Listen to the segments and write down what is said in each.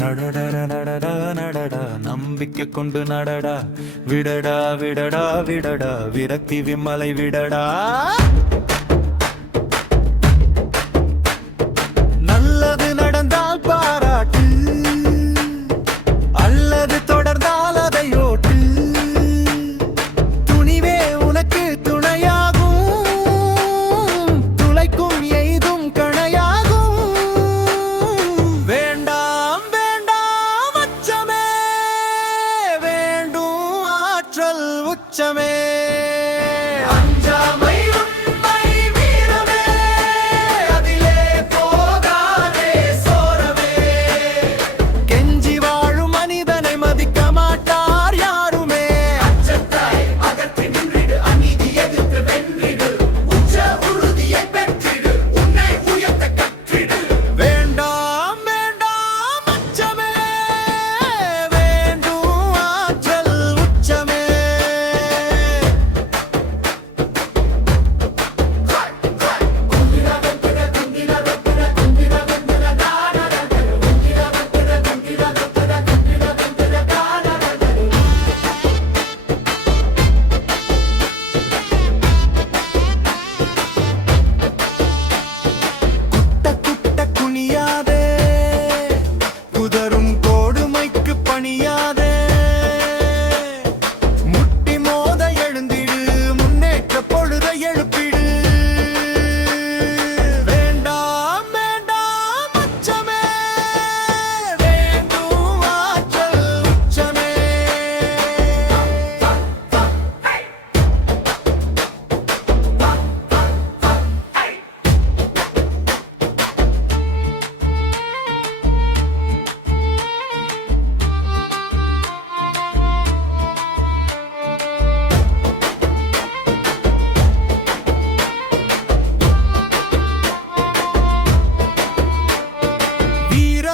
நடடா நடடா நடடா நம்பிக்கை கொண்டு நடடா விடடா விடடா விடடா விரக்தி விமலை விடடா நல்லது நடந்தால் பாராட்டு அல்லது தொடர்ந்தால் அதை ஓட்டு துணிவே உனக்கு துணையாகும் துளைக்கும் எய்தும் கணையாகும் வேண்டாம் வேண்டாம் அச்சமே வேண்டும் ஆற்றல் உச்சமே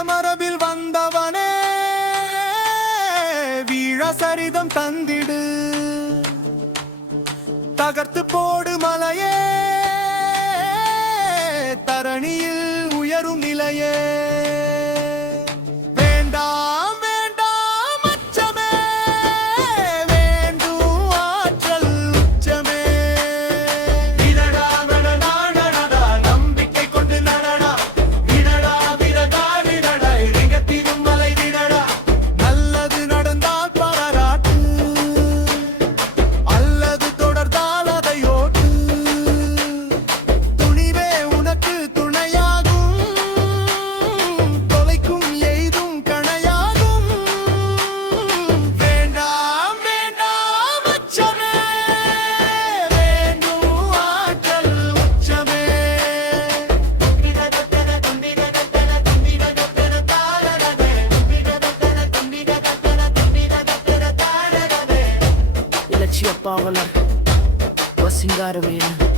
மரபில் வந்தவனே வீழ சரிதம் தந்திடு தகர்த்து போடு மலையே தரணியில் உயரும் நிலையே வேண்டாம் வேண்டாம் அச்சமே வேண்டும் ஆற்றல் உச்சமே விடடா விடடா நடடா நம்பிக்கை கொண்டு நடடா விடடா விடடா விடடா இறங்கத்திடும் மலை விடடா நல்லது நடந்தால் பாராட்டு அல்லது தொடர்ந்தால் அதை ஓட்டு துணிவே உனக்கு துணையாகும் தொலைக்கும் எய்தும் கணையாகும் வேண்டாம் வேண்டாம் அச்சமே வேண்டும் ஆற்றல் உச்சமே இலட்சிய பாவலர் வசிங்கார வேணும்